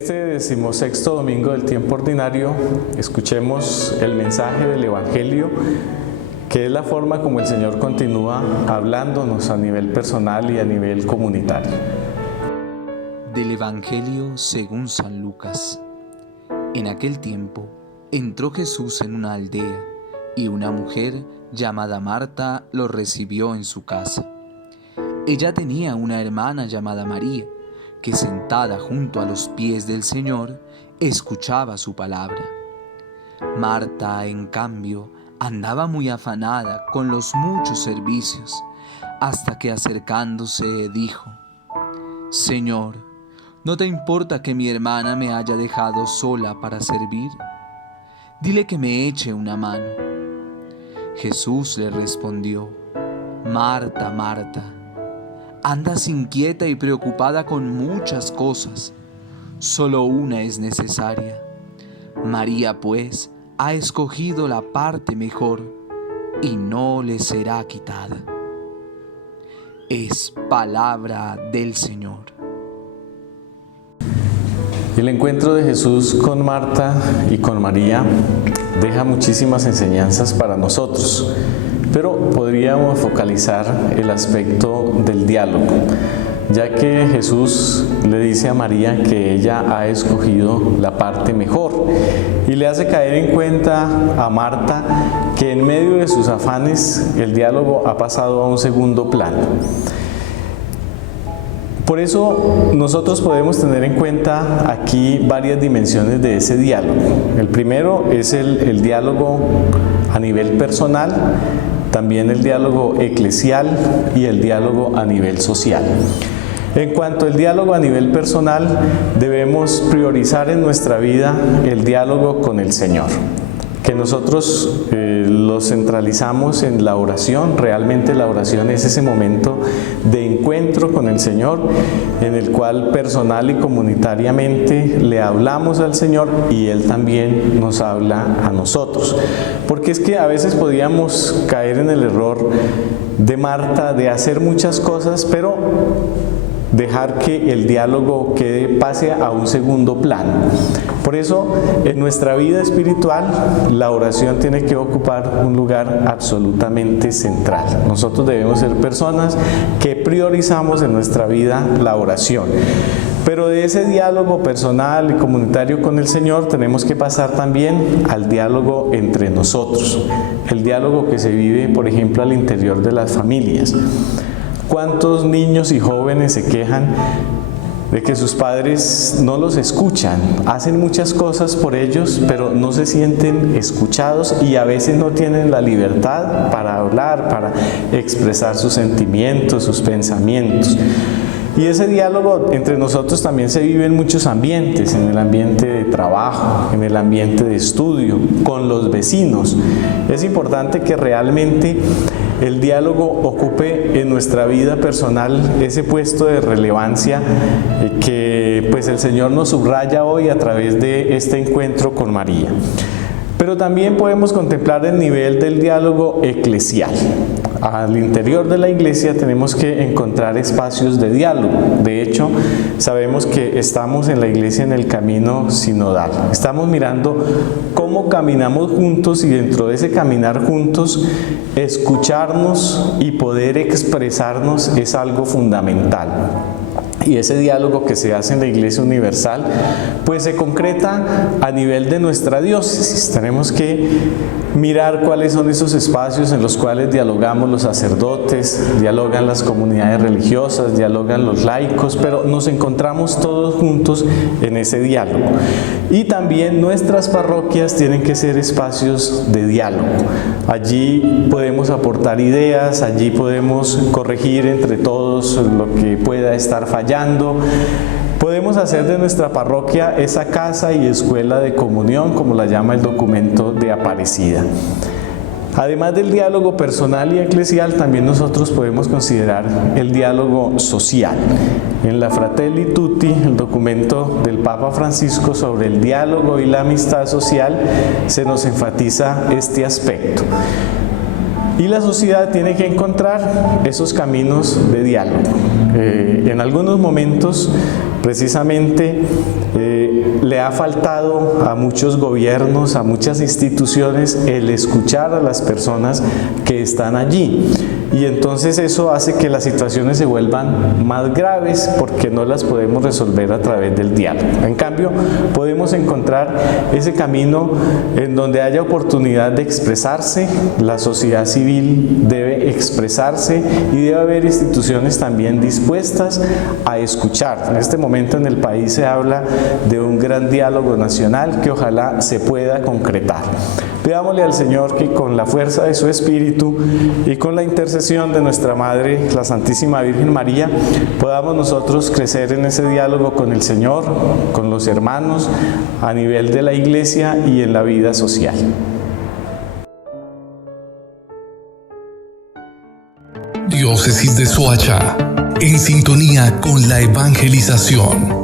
Este 16º domingo del tiempo ordinario, escuchemos el mensaje del Evangelio, que es la forma como el Señor continúa hablándonos a nivel personal y a nivel comunitario. Del Evangelio según San Lucas. En aquel tiempo entró Jesús en una aldea y una mujer llamada Marta lo recibió en su casa. Ella tenía una hermana llamada María, que sentada junto a los pies del Señor, escuchaba su palabra. Marta, en cambio, andaba muy afanada con los muchos servicios, hasta que acercándose dijo: Señor, ¿no te importa que mi hermana me haya dejado sola para servir? Dile que me eche una mano. Jesús le respondió: Marta, Marta, andas inquieta y preocupada con muchas cosas. Solo una es necesaria. María, pues, ha escogido la parte mejor y no le será quitada. Es palabra del Señor. El encuentro de Jesús con Marta y con María deja muchísimas enseñanzas para nosotros, pero podríamos focalizar el aspecto del diálogo, ya que Jesús le dice a María que ella ha escogido la parte mejor y le hace caer en cuenta a Marta que en medio de sus afanes el diálogo ha pasado a un segundo plano. Por eso nosotros podemos tener en cuenta aquí varias dimensiones de ese diálogo. El primero es el diálogo a nivel personal, también el diálogo eclesial y el diálogo a nivel social. En cuanto al diálogo a nivel personal, debemos priorizar en nuestra vida el diálogo con el Señor, que nosotros lo centralizamos en la oración. Realmente la oración es ese momento de encuentro con el Señor, en el cual personal y comunitariamente le hablamos al Señor y Él también nos habla a nosotros. Porque es que a veces podíamos caer en el error de Marta de hacer muchas cosas, pero dejar que el diálogo pase a un segundo plano. Por eso, en nuestra vida espiritual, la oración tiene que ocupar un lugar absolutamente central. Nosotros debemos ser personas que priorizamos en nuestra vida la oración. Pero de ese diálogo personal y comunitario con el Señor tenemos que pasar también al diálogo entre nosotros. El diálogo que se vive, por ejemplo, al interior de las familias. ¿Cuántos niños y jóvenes se quejan de que sus padres no los escuchan? Hacen muchas cosas por ellos, pero no se sienten escuchados y a veces no tienen la libertad para hablar, para expresar sus sentimientos, sus pensamientos. Y ese diálogo entre nosotros también se vive en muchos ambientes, en el ambiente de trabajo, en el ambiente de estudio, con los vecinos. Es importante que realmente el diálogo ocupe en nuestra vida personal ese puesto de relevancia que pues el Señor nos subraya hoy a través de este encuentro con María. Pero también podemos contemplar el nivel del diálogo eclesial. Al interior de la iglesia tenemos que encontrar espacios de diálogo. De hecho, sabemos que estamos en la iglesia en el camino sinodal. Estamos mirando cómo caminamos juntos y dentro de ese caminar juntos, escucharnos y poder expresarnos es algo fundamental. Y ese diálogo que se hace en la Iglesia Universal, pues se concreta a nivel de nuestra diócesis. Tenemos que mirar cuáles son esos espacios en los cuales dialogamos los sacerdotes, dialogan las comunidades religiosas, dialogan los laicos, pero nos encontramos todos juntos en ese diálogo. Y también nuestras parroquias tienen que ser espacios de diálogo. Allí podemos aportar ideas, allí podemos corregir entre todos lo que pueda estar fallando. Podemos hacer de nuestra parroquia esa casa y escuela de comunión, como la llama el documento de Aparecida. Además del diálogo personal y eclesial, también nosotros podemos considerar el diálogo social. En la Fratelli Tutti, el documento del Papa Francisco sobre el diálogo y la amistad social, se nos enfatiza este aspecto. Y la sociedad tiene que encontrar esos caminos de diálogo. En algunos momentos, precisamente, le ha faltado a muchos gobiernos, a muchas instituciones, el escuchar a las personas que están allí. Y entonces eso hace que las situaciones se vuelvan más graves porque no las podemos resolver a través del diálogo. En cambio, podemos encontrar ese camino en donde haya oportunidad de expresarse, la sociedad civil debe expresarse y debe haber instituciones también dispuestas a escuchar. En este momento en el país se habla de un gran diálogo nacional que ojalá se pueda concretar. Pidámosle al Señor que con la fuerza de su Espíritu y con la intercesión de nuestra Madre, la Santísima Virgen María, podamos nosotros crecer en ese diálogo con el Señor, con los hermanos, a nivel de la Iglesia y en la vida social. Diócesis de Soacha, en sintonía con la evangelización.